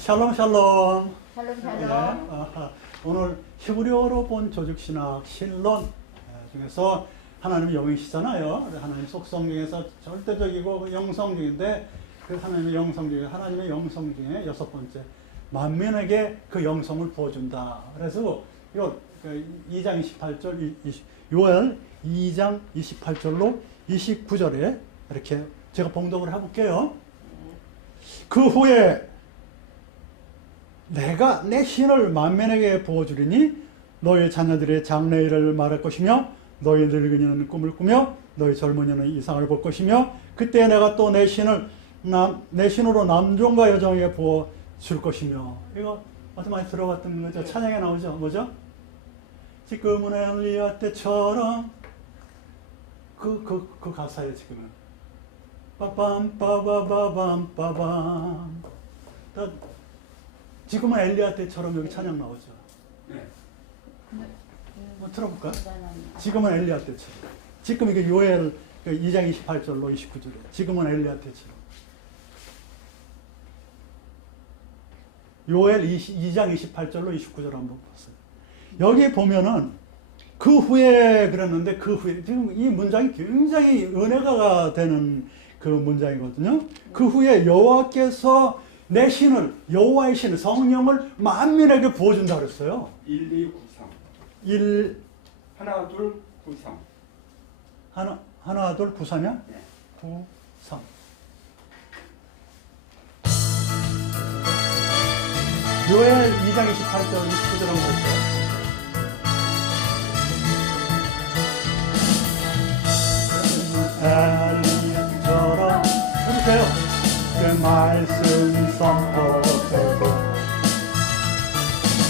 샬롬 샬롬. 샬롬 네, 샬롬. 아하. 오늘 히브리어로 본 조직신학 실론 예, 중에서 하나님의 영이시잖아요. 하나님 속성 중에서 절대적이고 그 영성 중인데 그 하나님의 영성 중에 하나님의 영성 중에 여섯 번째 만면에게 그 영성을 부어준다. 그래서 이거 그 2장 28절, 20, 요엘 2장 28절로 29절에 이렇게 제가 봉독을 해볼게요. 그 후에 내가 내 신을 만면에게 부어주리니 너희 자녀들의 장래일을 말할 것이며 너희 늙은이는 꿈을 꾸며 너희 젊은이는 이상을 볼 것이며 그때 내가 또 내 신을 남, 내 신으로 남종과 여종에게 부어 줄 것이며. 이거 어제 많이 들어봤던 거죠? 찬양에 나오죠? 뭐죠? 지금은 엘리야 때처럼 그 그 그 가사예요 지금은. 빠밤 빠바바밤 빠밤. 또 지금은 엘리야 때처럼 여기 찬양 나오죠 네. 한번 들어볼까? 지금은 엘리야 때처럼. 지금 이게 요엘 2장 28절로 29절에 지금은 엘리야 때처럼. 요엘 2장 28절로 29절 한번 봤어요. 여기 보면은 그 후에 그랬는데 그 후에 지금 이 문장이 굉장히 은혜가 되는 그 문장이거든요. 그 후에 여호와께서 내 신을 여호와의 신을 성령을 만민에게 부어준다 그랬어요. 1, 2, 9, 3. 1 하나, 둘, 9, 3. 하나 하나 둘 부사냐? 네. 9 3 요엘 2장 28절 29절 한번 볼게요. 엘리처럼 해보세요. 그 말씀 선포되고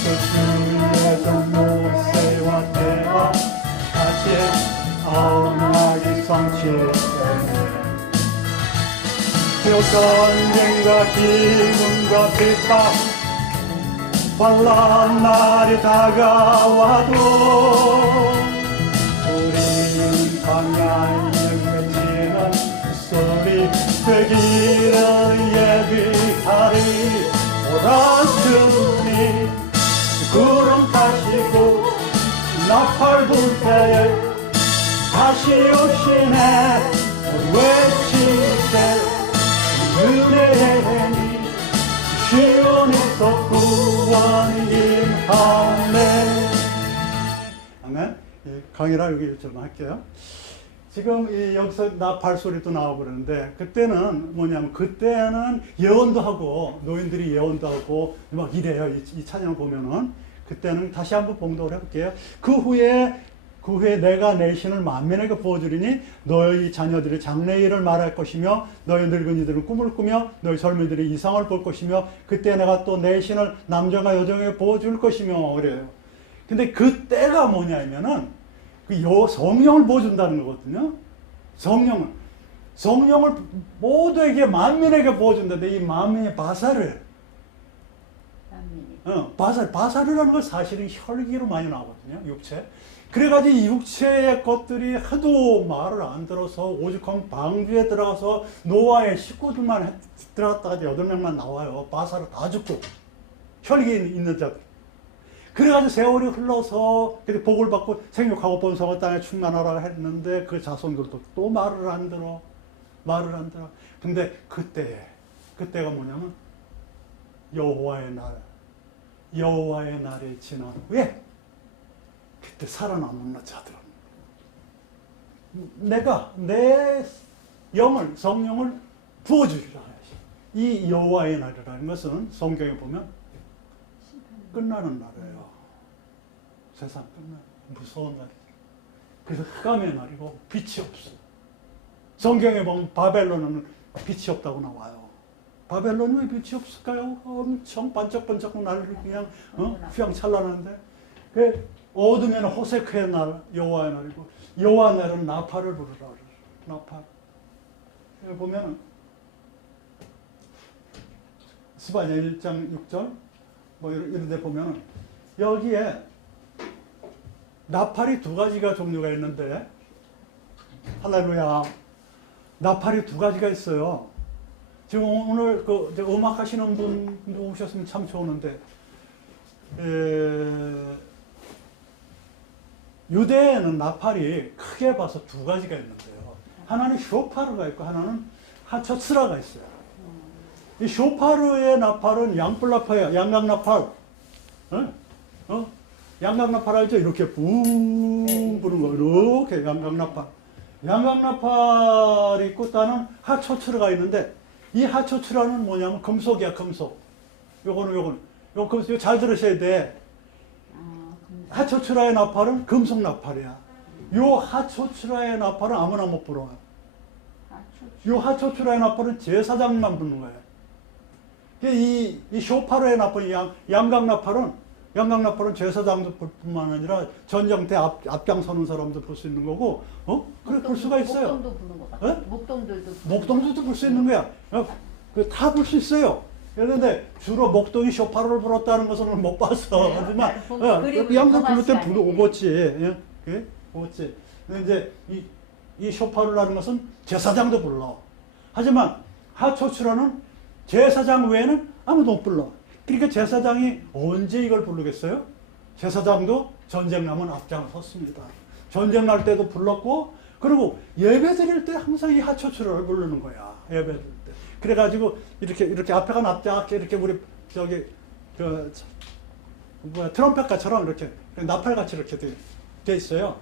그종 모세와 때와 같이 언약이 성취되네 그 전쟁과 기근과 핍박 환란 날이 다가와도 우리는 맺히는 소리 되기를 예비하리 오라 주님 구름 타시고 나팔 불 때에 다시 오시네. 외치세 은혜의 행이 시온에서 구원 임하네 아멘. 예, 강의라 여기 좀 할게요 지금 이 여기서 나팔 소리도 나오고 그러는데 그때는 뭐냐면 그때는 예언도 하고 노인들이 예언도 하고 막 이래요. 이, 이 찬양 보면은. 그때는 다시 한번 봉독을 해볼게요. 그 후에 그 후에 내가 내 신을 만면에게 부어주리니 너희 자녀들이 장래일을 말할 것이며 너희 늙은이들은 꿈을 꾸며 너희 젊은이들이 이상을 볼 것이며 그때 내가 또 내 신을 남자가 여종에게 부어줄 것이며 그래요. 근데 그 때가 뭐냐면은 그 요 성령을 부어준다는 거거든요. 성령을 성령을 모두에게 만민에게 부어준다는데 이 만민이 바사를. 어, 바사 바사르라는 건 사실은 혈기로 많이 나오거든요. 육체. 그래가지고 이 육체의 것들이 하도 말을 안 들어서 오죽하면 방주에 들어가서 노아의 식구들만 해- 들어갔다가 여덟 명만 나와요. 바사르 다 죽고 혈기 있는 자들. 그래가지고 세월이 흘러서 복을 받고 생육하고 번성을 땅에 충만하라 했는데 그 자손들도 또 말을 안 들어. 말을 안 들어. 근데 그때 그때가 뭐냐면 여호와의 날 여호와의 날이 지난 후에 그때 살아남는 자들은 내가 내 영을 성령을 부어주리라. 이 여호와의 날이라는 것은 성경에 보면 끝나는 날이에요. 세상 끝나 무서운 날이죠. 그래서 흑암의 날이고 빛이 없어. 성경에 보면 바벨론은 빛이 없다고 나와요. 바벨론은 왜 빛이 없을까요? 엄청 반짝반짝 날을 그냥 어? 휘황찬란한데 그 어두면 호세크의 날 여호와의 날이고 여호와 날은 나팔을 부르라. 나팔. 보면 스바냐 1장 6절 뭐 이런, 이런 데 보면 여기에 나팔이 두 가지가 종류가 있는데 할렐루야 나팔이 두 가지가 있어요 지금 오늘 그 음악 하시는 분도 오셨으면 참 좋은데 에, 유대에는 나팔이 크게 봐서 두 가지가 있는데요. 하나는 쇼파르가 있고 하나는 하처츠라가 있어요. 이 쇼파르의 나팔은 양뿔 나팔이야. 양각 나팔. 어? 어? 양각 나팔 알죠? 이렇게 붕 부는 거. 이렇게 양각 나팔. 양각 나팔이 있고 또는 하초츠라가 있는데 이 하초츠라는 뭐냐면 금속이야, 금속. 요거는 요거는. 요 금속, 잘 들으셔야 돼. 하초츠라의 나팔은 금속 나팔이야. 요 하초츠라의 나팔은 아무나 못 불어요. 요 하초츠라의 나팔은 제사장만 부는 거예요. 이, 이 쇼파르의 나팔, 양, 양각 나팔은, 양각 나팔은 제사장도 불 뿐만 아니라 전쟁 때 앞, 앞장서는 사람도 불수 있는 거고, 어? 그래, 불 수가 있어요. 목동도 부는 것 같아. 어? 목동들도 목동도 불수 있는 거야. 어, 다불수 있어요. 그런데 주로 목동이 쇼파르를 불었다는 것은 못 봤어. 네, 하지만, 네, 양각 부를 때. 불 오겠지. 예? 그? 오겠지. 근데 이제 이, 이 쇼파르라는 것은 제사장도 불러. 하지만 하초츠라는 제사장 외에는 아무도 못 불러. 그러니까 제사장이 언제 이걸 부르겠어요? 제사장도 전쟁 나면 앞장을 섰습니다. 전쟁 날 때도 불렀고, 그리고 예배 드릴 때 항상 이 하초츠를 부르는 거야. 예배 드릴 때. 그래가지고 이렇게 이렇게 앞에가 납작 이렇게 우리 저기 그 저- 뭐야 트럼펫가처럼 이렇게 나팔같이 이렇게 돼, 돼 있어요.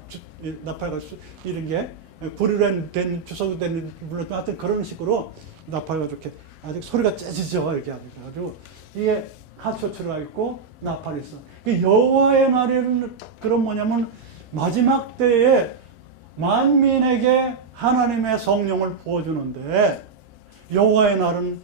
나팔같이 이런 게 불이란 된 주석이 된 물론 하여튼 그런 식으로 나팔가 이렇게 아직 소리가 째지죠 이렇게 가지고 이게 하초츠가 있고 나팔이 있어. 그 여호와의 날에는 그런 뭐냐면 마지막 때에 만민에게 하나님의 성령을 부어주는데 여호와의 날은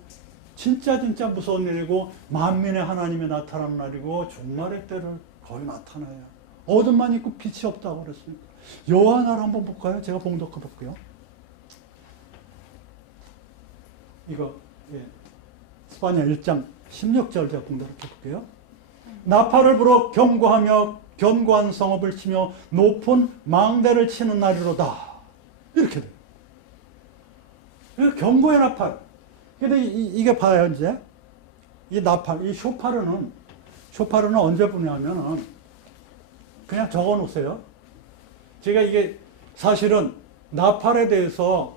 진짜 진짜 무서운 일이고 만민의 하나님이 나타나는 날이고 종말의 때를 거의 나타나요. 어둠만 있고 빛이 없다고 그랬습니다. 여호와 날 한번 볼까요? 제가 봉독해 볼게요. 이거 예. 스파냐 1장 16절 제가 봉독해 볼게요. 나팔을 불어 경고하며 견고한 성읍을 치며 높은 망대를 치는 날이로다. 이렇게. 이 경고의 나팔. 근데 이, 게 봐요, 이제. 이 나팔, 이 쇼파르는, 쇼파르는 언제 부냐면은, 그냥 적어 놓으세요. 제가 이게 사실은 나팔에 대해서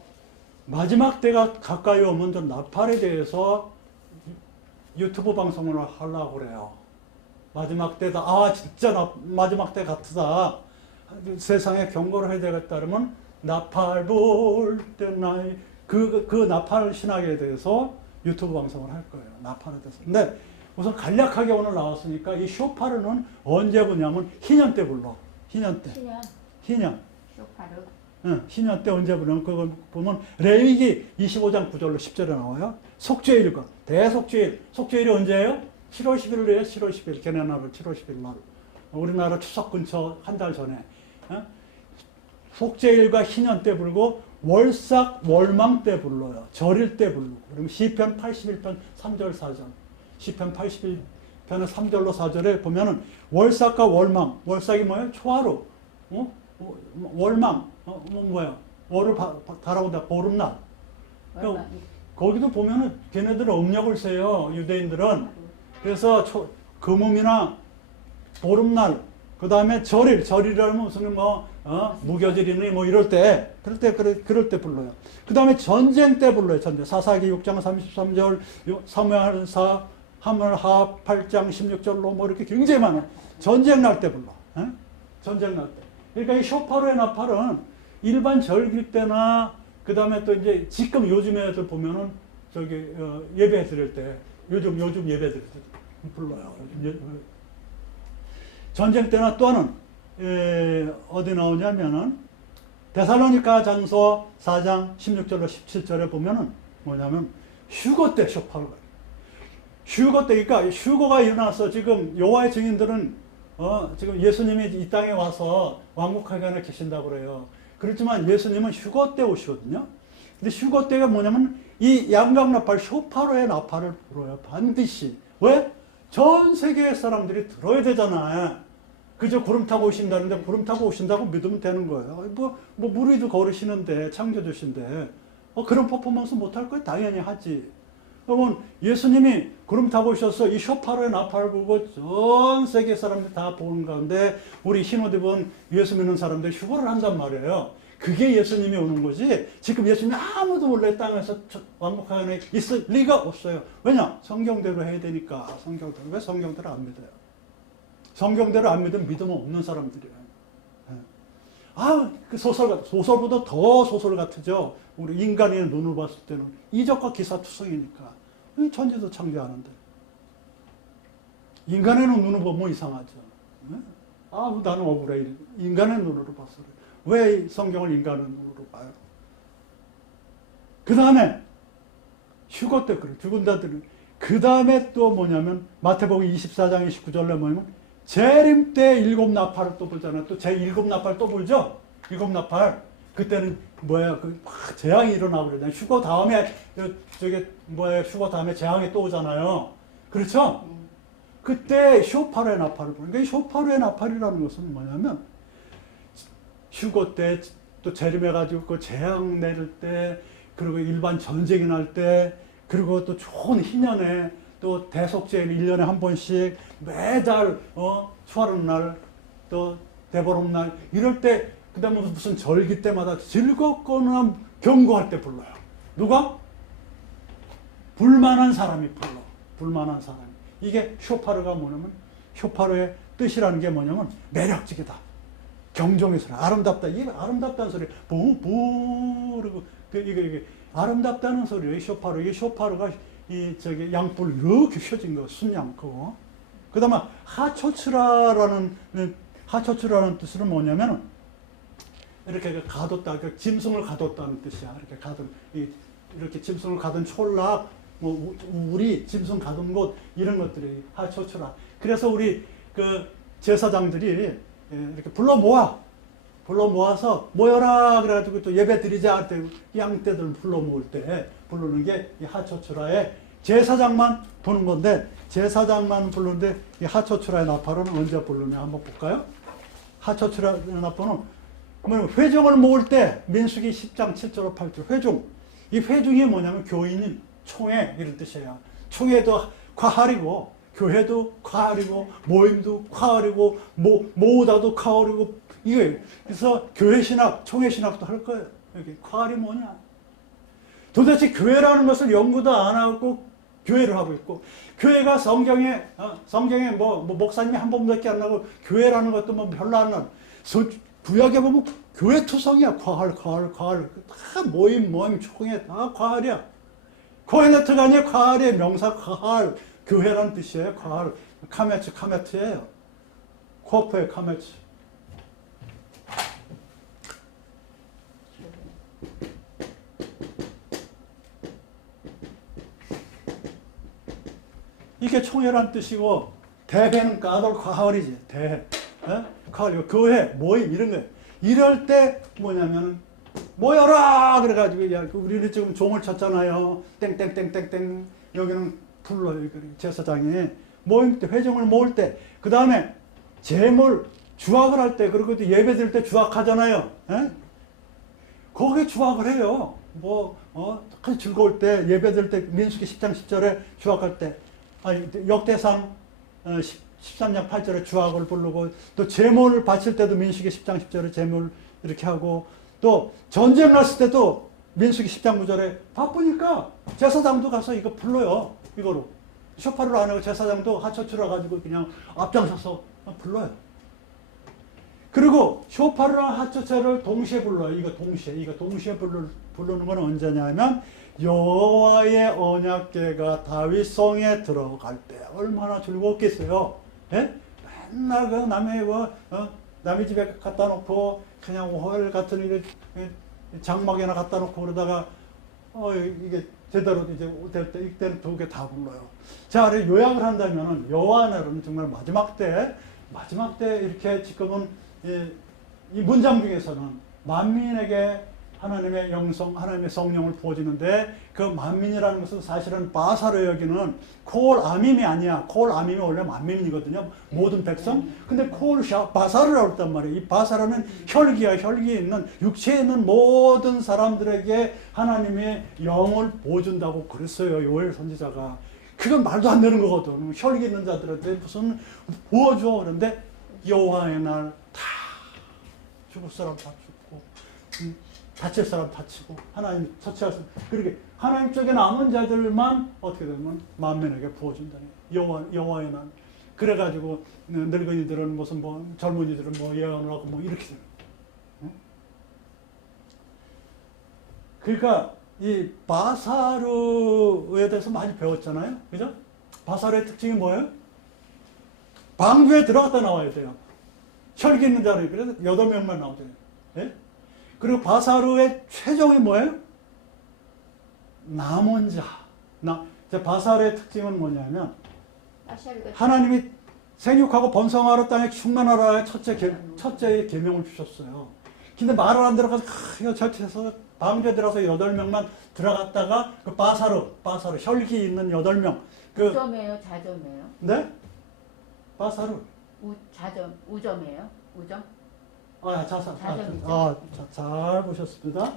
마지막 때가 가까이 오면 좀 나팔에 대해서 유튜브 방송을 하려고 그래요. 마지막 때다. 아, 진짜 나, 마지막 때 같다. 세상에 경고를 해야 되겠다. 그러면 나팔 불 때 나이 그, 그 나팔 신학에 대해서 유튜브 방송을 할 거예요. 나팔에 대해서. 근데 우선 간략하게 오늘 나왔으니까 이 쇼파르는 언제 부냐면 희년 때 불러. 희년 때. 신년 희년. 쇼파르 응, 신년 때 언제 부르면 그걸 보면 레위기 25장 9절로 10절에 나와요. 속죄일과 대속죄일. 속죄일이 언제예요? 7월 11일이에요. 7월 10일. 걔네 나라 7월 10일 날. 우리나라 추석 근처 한 달 전에. 어? 속죄일과 희년 때 불고 월삭 월망 때 불러요. 절일 때 부르고. 그리고 시편 81편 3절 4절. 시편 81편의 3절로 4절에 보면은 월삭과 월망. 월삭이 뭐예요? 초하루. 어? 어, 월망. 어, 뭐 뭐야? 월을 바, 바, 달아온다. 보름날. 얼마 거기도 보면은 걔네들은 음력을 세요. 유대인들은. 그래서 초, 금음이나 보름날, 그 다음에 절일, 절일이라면 무슨 뭐, 어, 무교절이니 뭐 이럴 때, 그럴 때, 그럴, 그럴 때 불러요. 그 다음에 전쟁 때 불러요, 전쟁. 사사기 6장 33절, 사무엘사, 하물하 8장 16절로 뭐 이렇게 굉장히 많아요. 전쟁 날 때 불러. 어? 전쟁 날 때. 그러니까 이 쇼파로의 나팔은 일반 절기 때나 그 다음에 또 이제 지금 요즘 애들 보면은 저기 어, 예배 드릴 때 요즘 요즘 예배 드릴 때 불러요. 예, 어. 전쟁 때나 또는 에, 어디 나오냐면은 데살로니가 장서 4장 16절로 17절에 보면은 뭐냐면 휴거 때 쇼파로가 휴거 때니까 휴거가 일어나서 지금 여호와의 증인들은 어, 지금 예수님이 이 땅에 와서 왕국하게 계신다고 그래요. 그렇지만 예수님은 휴거 때 오시거든요. 근데 휴거 때가 뭐냐면 이 양각 나팔 쇼파로의 나팔을 불어요. 반드시. 왜? 전 세계의 사람들이 들어야 되잖아. 그저 구름 타고 오신다는데 구름 타고 오신다고 믿으면 되는 거예요. 뭐, 뭐 무리도 걸으시는데 창조주신데 어, 그런 퍼포먼스 못할 거예요? 당연히 하지. 여러분 예수님이 구름 타고 오셔서 이 쇼파르의 나팔을 불고 전 세계 사람들 다 보는 가운데 우리 신호대본 예수 믿는 사람들 휴거를 한단 말이에요. 그게 예수님이 오는 거지. 지금 예수님이 아무도 몰래 땅에서 저- 왕복하게 있을 리가 없어요. 왜냐? 성경대로 해야 되니까. 성경대로. 왜 성경대로 안 믿어요? 성경대로 안 믿으면 믿음 없는 사람들이에요. 예. 아, 그 소설 같, 소설보다 더 소설 같으죠. 우리 인간의 눈으로 봤을 때는 이적과 기사투성이니까. 이 천지도 창조하는데. 인간의 눈으로 보면 이상하죠. 예? 아, 나는 억울해. 인간의 눈으로 봤어. 왜 성경을 인간의 눈으로 봐요? 그 다음에 휴거 때 그래. 죽은 자들은. 그 다음에 또 뭐냐면 마태복음 24장 29절에 뭐냐면 재림 때 일곱 나팔을 또 불잖아요. 또제 일곱 나팔 또 불죠? 일곱 나팔. 그때는 뭐야, 그, 막 재앙이 일어나고 그러잖아요. 휴거 다음에, 저, 저게, 뭐야, 휴거 다음에 재앙이 또 오잖아요. 그렇죠? 음. 그때 쇼파르의 나팔을 부르는 게 쇼파르의 나팔이라는 것은 뭐냐면 휴거 때 또 재림해가지고 그 재앙 내릴 때 그리고 일반 전쟁이 날 때 그리고 또 좋은 희년에 또 대속제일 1년에 한 번씩 매달 어 수하는 날또 대보름 날 이럴 때 그다음에 무슨 절기 때마다 즐겁거나 경고할 때 불러요. 누가? 불만한 사람이 불러. 불만한 사람이. 이게 쇼파르가 뭐냐면 쇼파르의 뜻이라는 게 뭐냐면 매력적이다. 경종의 소리, 아름답다. 이게 아름답다는 소리. 부부 그리고 그 이게 이게 아름답다는 소리예요. 쇼파르. 이게 쇼파르가 이 저기 양뿔 이렇게 펴진 거 순양코. 그다음에 하초츠라라는 하초츠라는 뜻은 뭐냐면은 이렇게 그 가뒀다, 그 짐승을 가뒀다는 뜻이야. 이렇게 가둔, 이- 이렇게 짐승을 가둔 촌락, 뭐 우- 우리 짐승 가둔 곳 이런 것들이 하초초라. 그래서 우리 그 제사장들이 예, 이렇게 불러 모아, 불러 모아서 모여라 그래가지고 또 예배 드리자 할때 양떼들 불러 모을 때 부르는 게 이 하초초라의 제사장만 부는 건데 제사장만 부르는데 이 하초초라의 나팔은 언제 부르냐 한번 볼까요? 하초초라의 나팔은 뭐냐면 회중을 모을 때 민수기 10장 7절 8절 회중. 이 회중이 뭐냐면 교인인 총회 이런 뜻이에요. 총회도 과할이고 교회도 과할이고 모임도 과할이고 모, 모으다도 과할이고 이게 그래서 교회 신학 총회 신학도 할 거예요. 여기 과할이 뭐냐 도대체 교회라는 것을 연구도 안 하고 교회를 하고 있고 교회가 성경에 어, 성경에 뭐, 뭐 목사님이 한 번밖에 안 나고 교회라는 것도 뭐 별로 안 나고 소- 구약에 보면 교회 투성이야. 과할 과할 과할. 다 모임 모임 총회 다 과할이야. 코헤네트가 아니라 과할의 명사 과할. 교회라는 뜻이에요 과할. 카메츠 카메트예요. 코프의 카메츠 이게 총회란 뜻이고 대회는 까돌 과할이지. 대회. 어? 과할 교회 모임 이런 거. 이럴 때 뭐냐면 모여라! 그래가지고 야그 우리는 지금 종을 쳤잖아요. 땡땡땡땡땡. 여기는 불러요 그 제사장이. 모임 때 회중을 모을 때. 그 다음에 제물 주악을 할 때 그리고 또 예배 드릴 때 주악하잖아요. 에? 거기에 주악을 해요. 뭐, 어, 아주 즐거울 때, 예배 드릴 때, 민수기 10장 10절에 주악할 때, 아니, 역대상 어, 10, 13장 8절에 주악을 부르고, 또 제물을 바칠 때도 민수기 10장 10절에 제물 이렇게 하고, 또 전쟁 났을 때도 민수기 10장 9절에 바쁘니까 제사장도 가서 이거 불러요. 이거로. 쇼파를 안 하고 제사장도 하처치러 가지고 그냥 앞장서서 불러요. 그리고 쇼파르랑 하처체를 동시에 불러요. 이거 동시에. 이거 동시에 부르, 부르는 건 언제냐면 여호와의 언약궤가 다윗 성에 들어갈 때 얼마나 즐겁겠어요. 예? 맨날 그 남의 뭐 어? 남의 집에 갖다 놓고 그냥 월 같은 이게 장막에나 갖다 놓고 그러다가 어 이게 제대로 이제 이때는 두개 다 불러요. 자, 요약을 한다면은 여호와는 정말 마지막 때 마지막 때 이렇게 지금은 이, 이 문장 중에서는 만민에게 하나님의 영성, 하나님의 성령을 부어주는데 그 만민이라는 것은 사실은 바사로 여기는 콜 아밈이 아니야. 콜 아밈이 원래 만민이거든요. 모든 백성. 근데 콜 샤, 바사르라고 했단 말이에요. 이 바사르는 혈기야. 혈기에 있는 육체에 있는 모든 사람들에게 하나님의 영을 부어준다고 그랬어요. 요엘 선지자가. 그건 말도 안 되는 거거든. 혈기 있는 자들한테 무슨 부어줘. 그런데 여호와의 날 다 죽을 사람 다 죽고 음, 다칠 사람 다치고 하나님 처치할 수 그렇게 하나님 쪽에 남은 자들만 어떻게 되면 만민에게 부어준다니 여호와 여호와의 날 그래가지고 늙은이들은 무슨 뭐 젊은이들은 뭐 예언을 하고 뭐 이렇게 되는 응? 그러니까 이 바사르에 대해서 많이 배웠잖아요, 그죠? 바사르의 특징이 뭐예요? 방주에 들어갔다 나와야 돼요. 혈기 있는 자를 그래서 여덟 명만 나오잖아요. 예? 그리고 바사르의 최종이 뭐예요? 남은 자. 나, 바사르의 특징은 뭐냐면 하나님이 생육하고 번성하라 땅에 충만하라의 첫째 계, 첫째의 계명을 주셨어요. 근데 말을 안 들어가서 크게 절치해서 방주에 들어서 여덟 명만 들어갔다가 그 바사르, 바사르 혈기 있는 여덟 명. 그 우점이에요, 자점이에요? 네? 바사르. 우 자점, 우점이에요? 우점? 아, 자사, 아, 자점이죠. 아, 자, 잘 보셨습니다.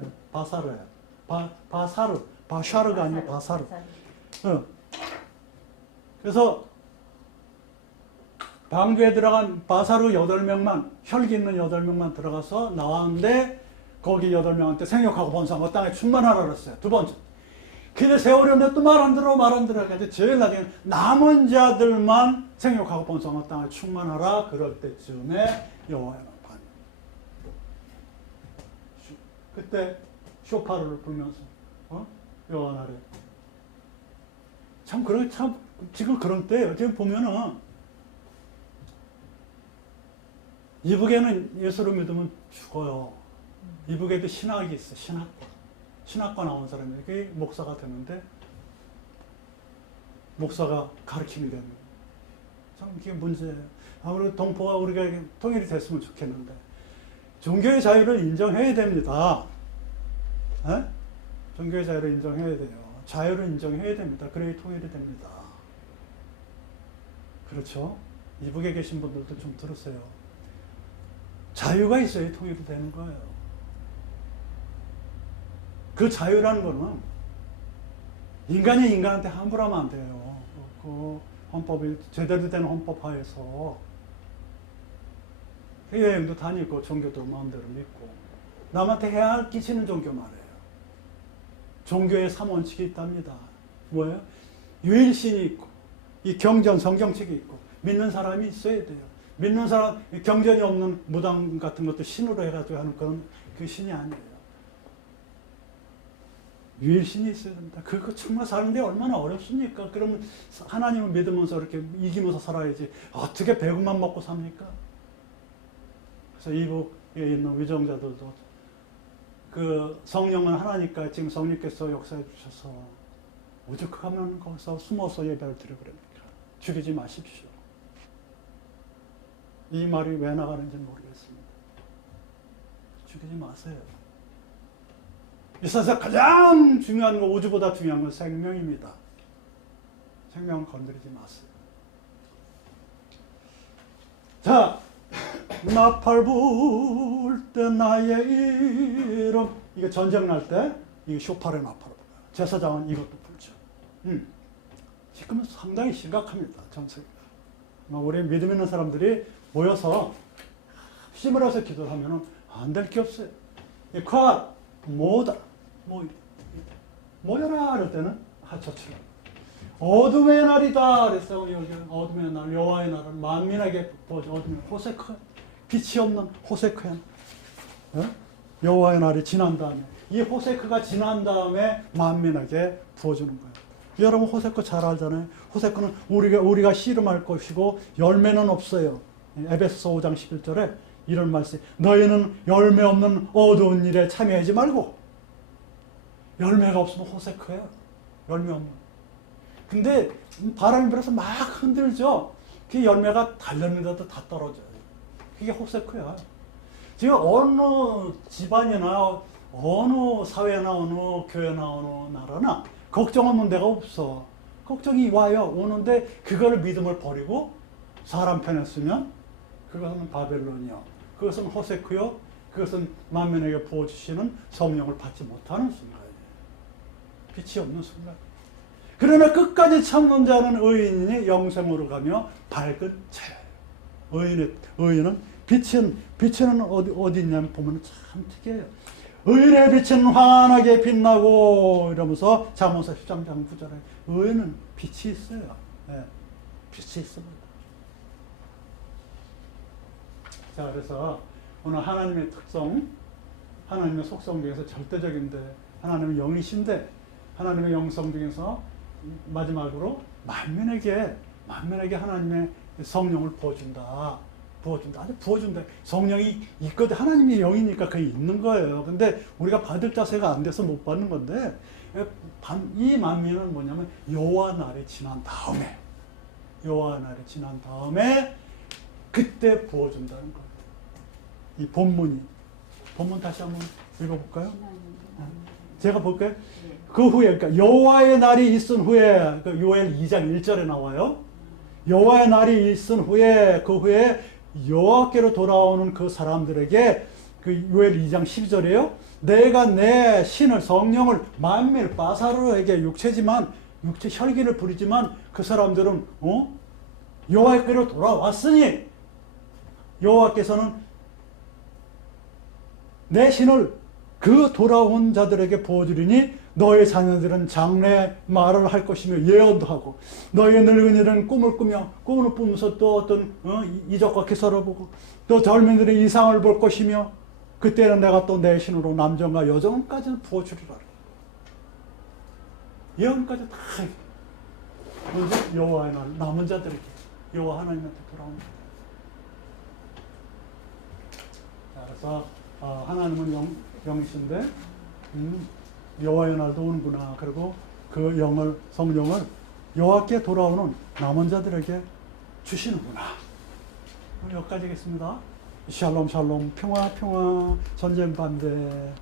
네, 바사르예요. 바, 바사르, 바샤르가 아니고 바사르. 어. 그래서 방주에 들어간 바사르 여덟 명만 혈기 있는 여덟 명만 들어가서 나왔는데 거기 여덟 명한테 생육하고 번성하고 땅에 충만하라 그랬어요. 두 번째. 근데 세월이 오는데 또 말 안 들어 말 안 들어 제일 나중에 남은 자들만 생육하고 번성하고 땅에 충만하라 그럴 때쯤에 여호와의 판 그때 쇼파를 불면서 어? 여호와 나래 참 그런 참 지금 그런 때예요. 지금 보면은 이북에는 예수를 믿으면 죽어요. 이북에도 신학이 있어. 신학과. 신학과 나온 사람이 이게 목사가 되는데 목사가 가르치게 되는. 참 이게 문제예요. 아무래도 동포가 우리가 통일이 됐으면 좋겠는데 종교의 자유를 인정해야 됩니다. 에? 종교의 자유를 인정해야 돼요. 자유를 인정해야 됩니다. 그래야 통일이 됩니다. 그렇죠? 이북에 계신 분들도 좀 들으세요. 자유가 있어야 통일이 되는 거예요. 그 자유라는 거는 인간이 인간한테 함부로 하면 안 돼요. 그 헌법이 제대로 된 헌법 하에서 해외여행도 다니고 종교도 마음대로 믿고 남한테 해할 끼치는 종교 말이에요. 종교의 3원칙이 있답니다. 뭐예요? 유일신이 있고 이 경전 성경책이 있고 믿는 사람이 있어야 돼요. 믿는 사람 경전이 없는 무당 같은 것도 신으로 해가지고 하는 그런 그 신이 아니에요. 유일신이 있어야 됩니다. 그거 정말 사는데 얼마나 어렵습니까? 그러면 하나님을 믿으면서 이렇게 이기면서 살아야지 어떻게 배고만 먹고 삽니까? 그래서 이북에 있는 위정자들도 그 성령은 하나니까 지금 성령께서 역사해 주셔서 오죽하면 거기서 숨어서 예배를 드려버립니까? 죽이지 마십시오. 이 말이 왜 나가는지 모르겠습니다. 죽이지 마세요. 이 세상 가장 중요한 거, 우주보다 중요한 건 생명입니다. 생명을 건드리지 마세요. 자, 나팔 불 때 나의 이름. 이게 전쟁 날 때, 이게 쇼파의 나팔을 불어요. 제사장은 이것도 불죠. 음. 지금은 상당히 심각합니다. 전 세계가. 우리 믿음 있는 사람들이 모여서 힘을 해서 기도를 하면 안 될 게 없어요. 이夸, 뭐다. 뭐, 모여라. 그럴 때는 하처처럼. 어둠의 날이다. 그랬어요. 여기 어둠의 날, 여호와의 날을 만민에게 보죠. 어둠의 호세크. 빛이 없는 호세크야. 어? 여호와의 날이 지난 다음에 이 호세크가 지난 다음에 만민에게 부어주는 거예요. 여러분 호세크 잘 알잖아요. 호세크는 우리가 우리가 씨름할 것이고 열매는 없어요. 에베소 5장 11절에 이런 말씀. 너희는 열매 없는 어두운 일에 참여하지 말고 열매가 없으면 호세크예요. 열매 없는. 근데 바람이 불어서 막 흔들죠. 그 열매가 달렸는데도 다 떨어져요. 그게 호세크야. 지금 어느 집안이나 어느 사회나 어느 교회나 어느 나라나 걱정할 문제가 없어. 걱정이 와요. 오는데 그걸 믿음을 버리고 사람 편에 쓰면 그것은 바벨론이요. 그것은 호세크요. 그것은 만민에게 부어주시는 성령을 받지 못하는 순간이에요. 빛이 없는 순간. 그러나 끝까지 참는 자는 의인이 영생으로 가며 밝은 자예요. 의인의 의인은 빛은 빛은 어디 어디 있냐면 보면 참 특이해요. 의인의 빛은 환하게 빛나고 이러면서 잠언서 10장 장 9절에 의인은 빛이 있어요. 예, 빛이 있습니다. 자 그래서 오늘 하나님의 특성, 하나님의 속성 중에서 절대적인데 하나님의 영이신데 하나님의 영성 중에서 마지막으로 만민에게 만민에게 하나님의 성령을 부어준다. 부어준다. 아니 부어준다. 성령이 있거든. 하나님의 영이니까 그게 있는 거예요. 근데 우리가 받을 자세가 안 돼서 못 받는 건데 반- 이 만민은 뭐냐면 여호와 날이 지난 다음에 여호와 날이 지난 다음에 그때 부어준다는 거예요. 이 본문이 본문 다시 한번 읽어볼까요? 제가 볼까요? 네. 그 후에 그러니까 여호와의 날이 있은 후에 그 요엘 2장 1절에 나와요. 여호와의 날이 있은 후에 그 후에 여호와께로 돌아오는 그 사람들에게 그 요엘 2장 12절에요. 내가 내 신을 성령을 만밀 바사르에게 육체지만 육체 혈기를 부리지만 그 사람들은 어? 여호와께로 돌아왔으니 여호와께서는 내 신을 그 돌아온 자들에게 보여주리니 너의 자녀들은 장래 말을 할 것이며 예언도 하고 너의 늙은이들은 꿈을 꾸며 꿈을 꾸면서 또 어떤 어, 이적과 살아보고 또 젊은이들은 이상을 볼 것이며 그때는 내가 또 내 신으로 남정과 여정까지 부어주리라. 예언까지 다 먼저 여호와의 날 남은 자들에게 여호와 하나님한테 돌아옵니다. 자, 그래서 어, 하나님은 영, 영이신데 음, 여호와의 날도 오는구나. 그리고 그 영을 성령을 여호와께 돌아오는 남은 자들에게 주시는구나. 오늘 여기까지 하겠습니다. 샬롬 샬롬 평화 평화 전쟁 반대.